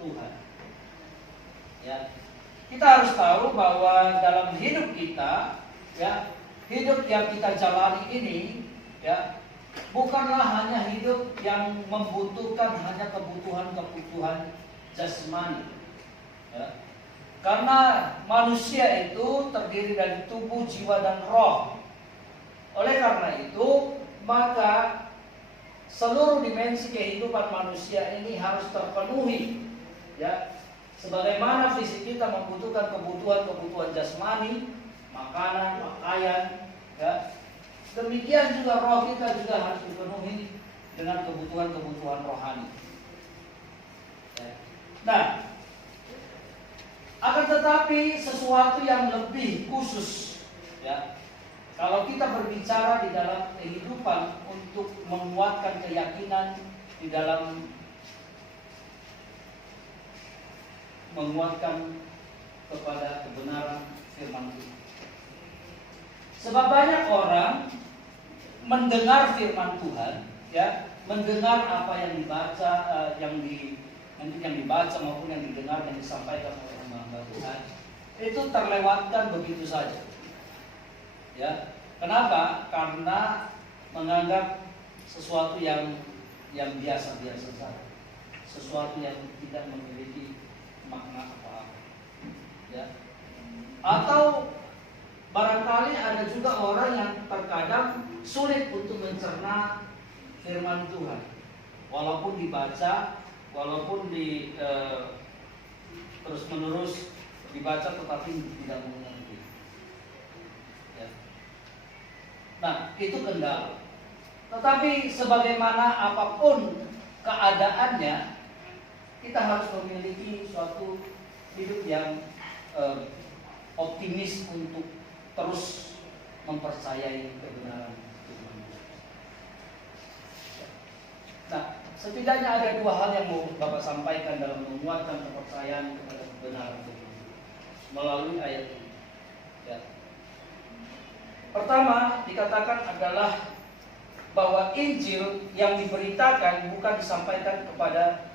Tuhan. Ya, kita harus tahu bahwa dalam hidup kita, ya, hidup yang kita jalani ini, ya, bukanlah hanya hidup yang membutuhkan hanya kebutuhan jasmani. Ya. Karena manusia itu terdiri dari tubuh, jiwa, dan roh. Oleh karena itu, maka seluruh dimensi kehidupan manusia ini harus terpenuhi. Ya, sebagaimana fisik kita membutuhkan kebutuhan jasmani, makanan, pakaian, ya, demikian juga roh kita juga harus dipenuhi dengan kebutuhan rohani. Ya. Nah, akan tetapi sesuatu yang lebih khusus, ya, kalau kita berbicara di dalam kehidupan untuk menguatkan keyakinan di dalam menguatkan kepada kebenaran firman Tuhan. Sebab banyak orang mendengar firman Tuhan, ya, mendengar apa yang dibaca, mungkin yang dibaca maupun yang didengar yang disampaikan oleh hamba Tuhan, itu terlewatkan begitu saja. Ya, kenapa? Karena menganggap sesuatu yang biasa-biasa saja, sesuatu yang tidak memiliki makna apa-apa. Ya. Atau barangkali ada juga orang yang terkadang sulit untuk mencerna firman Tuhan, walaupun dibaca, walaupun terus-menerus dibaca, tetapi tidak mengerti. Ya. Nah, itu kendala. Tetapi sebagaimana apapun keadaannya, kita harus memiliki suatu hidup yang optimis untuk terus mempercayai kebenaran Tuhan. Nah, setidaknya ada dua hal yang mau Bapak sampaikan dalam menguatkan kepercayaan kepada kebenaran Tuhan melalui ayat ini. Ya. Pertama, dikatakan adalah bahwa Injil yang diberitakan bukan disampaikan kepada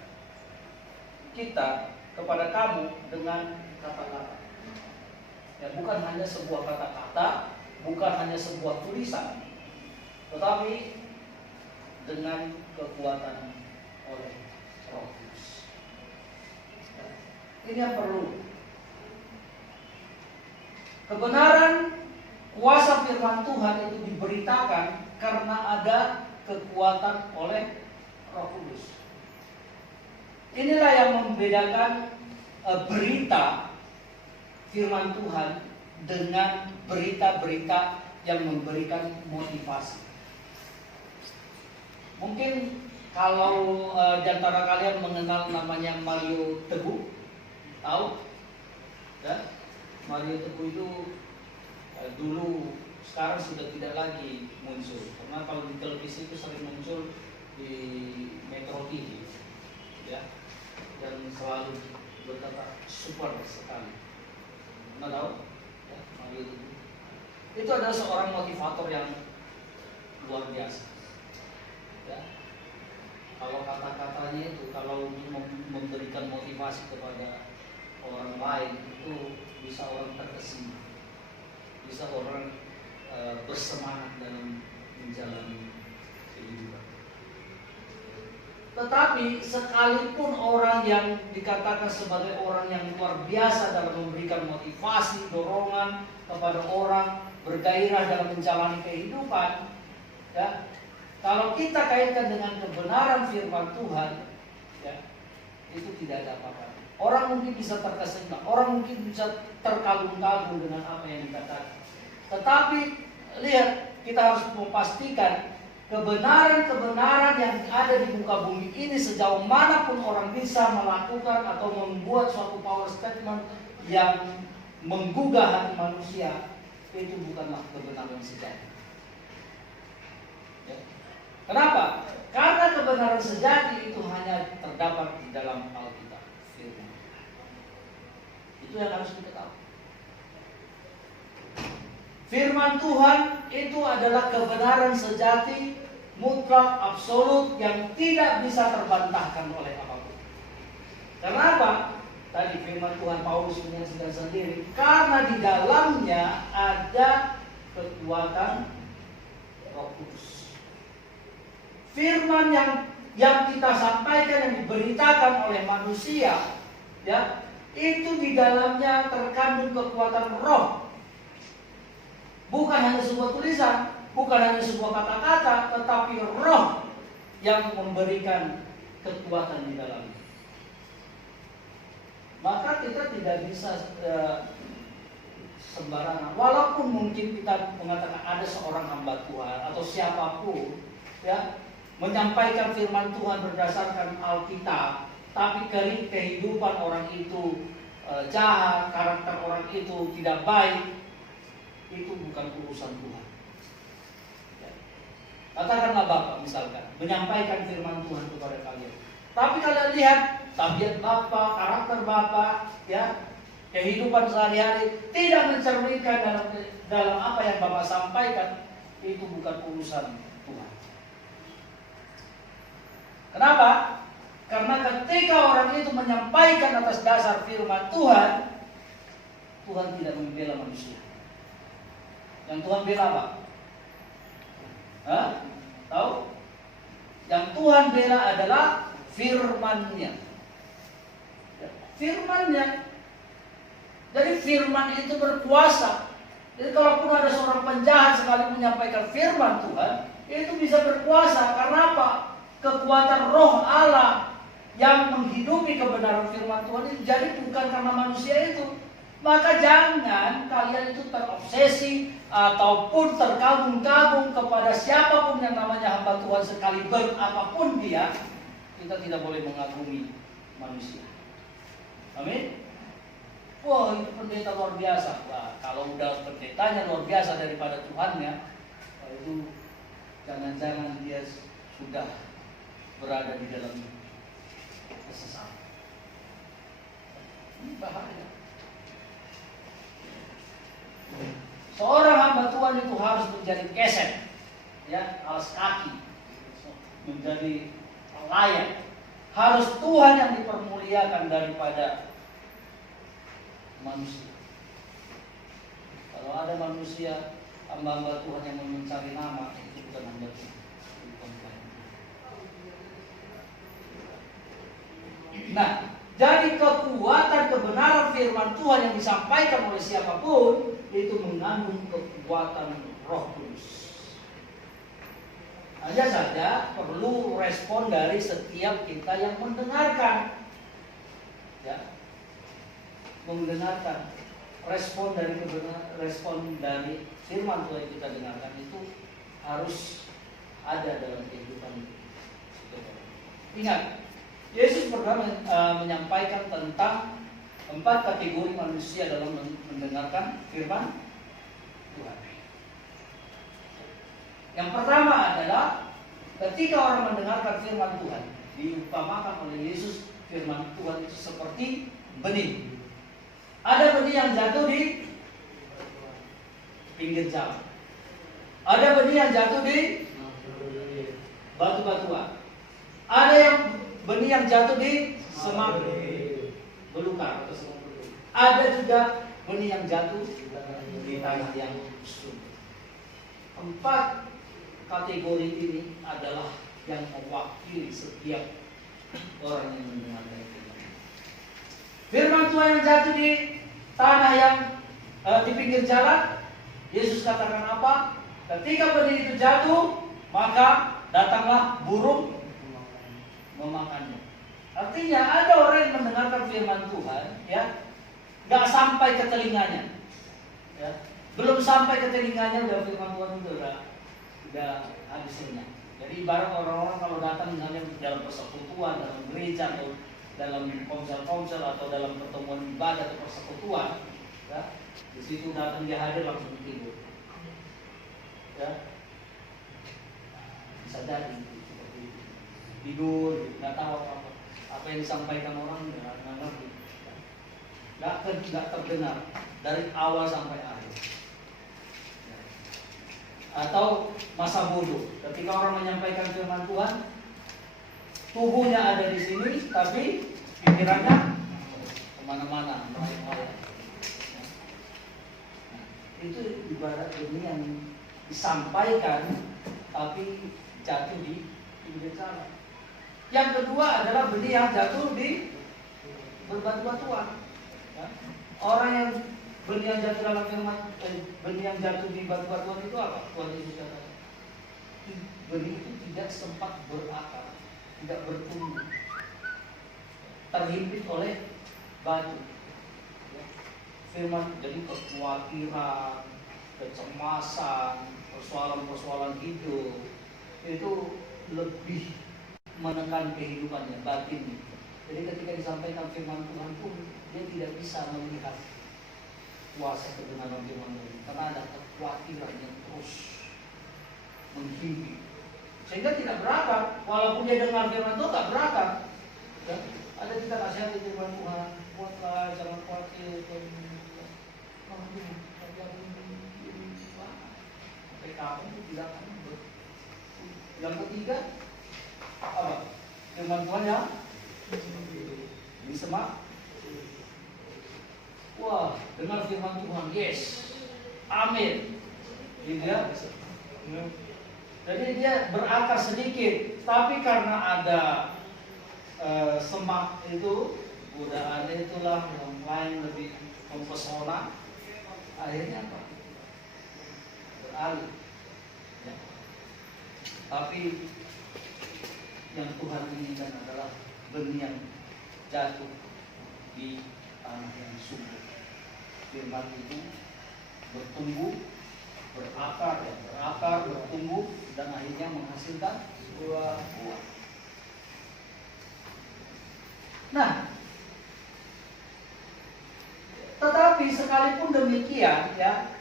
kita, kepada kamu dengan kata-kata. Ya, bukan hanya sebuah kata-kata, bukan hanya sebuah tulisan, tetapi dengan kekuatan oleh Roh Kudus. Ya, ini yang perlu. Kebenaran kuasa firman Tuhan itu diberitakan karena ada kekuatan oleh Roh Kudus. Inilah yang membedakan berita firman Tuhan dengan berita-berita yang memberikan motivasi. Mungkin kalau di antara kalian mengenal namanya Mario Teguh, tahu? Ya? Mario Teguh itu dulu, sekarang sudah tidak lagi muncul. Karena kalau di televisi itu sering muncul di Metro TV, ya, dan selalu berkata super sekali. Nggak tahu? Ya, Mario Teguh itu adalah seorang motivator yang luar biasa. Ya. Kalau kata-katanya itu, kalau memberikan motivasi kepada orang lain, itu bisa orang terkesima, bisa orang bersemangat dalam menjalani kehidupan. Tetapi sekalipun orang yang dikatakan sebagai orang yang luar biasa dalam memberikan motivasi, dorongan kepada orang, bergairah dalam menjalani kehidupan, ya, kalau kita kaitkan dengan kebenaran firman Tuhan, ya, itu tidak ada apa-apa. Orang mungkin bisa terkesima, orang mungkin bisa terkagum-kagum dengan apa yang dikatakan. Tetapi lihat, kita harus memastikan kebenaran-kebenaran yang ada di muka bumi ini, sejauh manapun orang bisa melakukan atau membuat suatu power statement yang menggugah hati manusia, itu bukanlah kebenaran sejati. Ya. Kenapa? Karena kebenaran sejati itu hanya terdapat di dalam Alkitab, firman. Itu yang harus kita tahu. Firman Tuhan itu adalah kebenaran sejati, mutlak, absolut, yang tidak bisa terbantahkan oleh apapun. Kenapa? Tuhan Paulus menyaksikan sendiri, karena di dalamnya ada kekuatan Roh Kudus. Firman yang kita sampaikan, yang diberitakan oleh manusia, ya, itu di dalamnya terkandung kekuatan Roh. Bukan hanya sebuah tulisan, bukan hanya sebuah kata-kata, tetapi Roh yang memberikan kekuatan di dalamnya. Maka kita tidak bisa sembarangan. Walaupun mungkin kita mengatakan ada seorang hamba Tuhan atau siapapun, ya, menyampaikan firman Tuhan berdasarkan Alkitab, tapi kehidupan orang itu jahat, karakter orang itu tidak baik, itu bukan urusan Tuhan. Ya. Katakanlah Bapak misalkan menyampaikan firman Tuhan kepada kalian, tapi kalian lihat tabiat Bapak, karakter Bapak, ya, kehidupan sehari-hari tidak mencerminkan dalam apa yang Bapak sampaikan, itu bukan urusan Tuhan. Kenapa? Karena ketika orang itu menyampaikan atas dasar firman Tuhan, Tuhan tidak membela manusia. Yang Tuhan bela apa? Hah? Tahu? Yang Tuhan bela adalah firman-Nya. Firman-Nya. Jadi firman itu berkuasa. Jadi kalaupun ada seorang penjahat sekali menyampaikan firman Tuhan, itu bisa berkuasa. Karena apa? Kekuatan Roh Allah yang menghidupi kebenaran firman Tuhan itu. Jadi bukan karena manusia itu. Maka jangan kalian itu terobsesi ataupun terkagum-kagum kepada siapapun yang namanya hamba Tuhan sekalipun apapun dia. Kita tidak boleh mengagumi manusia. Amin. Wah, itu pendeta luar biasa. Wah, kalau udah pendetanya luar biasa daripada Tuhannya, itu jangan-jangan dia sudah berada di dalam kesesatan. Ini bahaya. Seorang hamba Tuhan itu harus menjadi keset, ya, alas kaki, menjadi pelayan. Harus Tuhan yang dipermuliakan daripada manusia. Kalau ada manusia, hamba-hamba Tuhan yang mencari nama, itu bukan hamba Tuhan. Nah, jadi kekuatan kebenaran firman Tuhan yang disampaikan oleh siapapun itu mengandung kekuatan Roh Kudus. Hanya saja perlu respon dari setiap kita yang mendengarkan, ya, mendengarkan. Respon dari firman Tuhan yang kita dengarkan itu harus ada dalam kehidupan kita. Ingat, Yesus pernah menyampaikan tentang 4 kategori manusia dalam mendengarkan firman Tuhan. Yang pertama adalah ketika orang mendengarkan firman Tuhan, diumpamakan oleh Yesus firman Tuhan itu seperti benih. Ada benih yang jatuh di pinggir jalan. Ada benih yang jatuh di batu-batuan. Ada yang benih yang jatuh di semak belukar atau semak belukar. Ada juga benih yang jatuh di tanah yang subur. 4 kategori ini adalah yang mewakili setiap orang yang mendengarkan firman Tuhan. Yang jatuh di tanah yang di pinggir jalan, Yesus katakan apa? Ketika benih itu jatuh, maka datanglah burung memakannya. Artinya ada orang yang mendengarkan firman Tuhan, ya, nggak sampai ke telinganya, ya, belum sampai ke telinganya udah firman Tuhan itu udah habisnya. Jadi ibarat orang-orang kalau datang misalnya dalam persekutuan, dalam gereja atau dalam konsel-konsel atau dalam pertemuan ibadah atau persekutuan, ya, di situ datang dia hadir langsung tidur, ya, bisa jadi tidur, nggak tahu apa yang disampaikan orang, nggak ngerti, nggak terdengar dari awal sampai akhir. Atau masa bodoh, ketika orang menyampaikan firman Tuhan, tubuhnya ada di sini, tapi pikirannya kemana-mana, Itu ibarat benih yang disampaikan tapi jatuh di pinggir jalan. Yang kedua adalah benih yang jatuh di berbatu-batuan. Ya. Orang yang benih yang jatuh dalam firman, benih yang jatuh di batu-batuan itu apa? Tuhan Yesus katakan, benih itu tidak sempat berakar, tidak bertumbuh, terhimpit oleh batu. Firman, jadi kekhawatiran, kecemasan, persoalan-persoalan hidup itu lebih menekan kehidupannya, batin. Jadi ketika disampaikan firman Tuhan pun dia tidak bisa melihat kuasa kebenaran firman Tuhan karena ada kekhawatiran yang terus menghimpit sehingga tidak berakar. Walaupun dia dengar firman Tuhan tak berakar. Ya? Ada kita nasihat firman Tuhan, kuatlah, jangan khawatir. Sampai kapan itu tidak akan ber. Yang ketiga apa? Firman Tuhan yang disemak. Wah, dengar firman Tuhan, yes, amin. Gitu ya. Jadi dia berakar sedikit, tapi karena ada semak itu, godaannya itulah yang lain lebih mempesona, akhirnya apa? Beralih. Ya. Tapi yang Tuhan inginkan adalah benih yang jatuh di tanah yang subur. Firman itu bertumbuh, berakar, bertumbuh, dan akhirnya menghasilkan buah. Nah, tetapi sekalipun demikian, ya,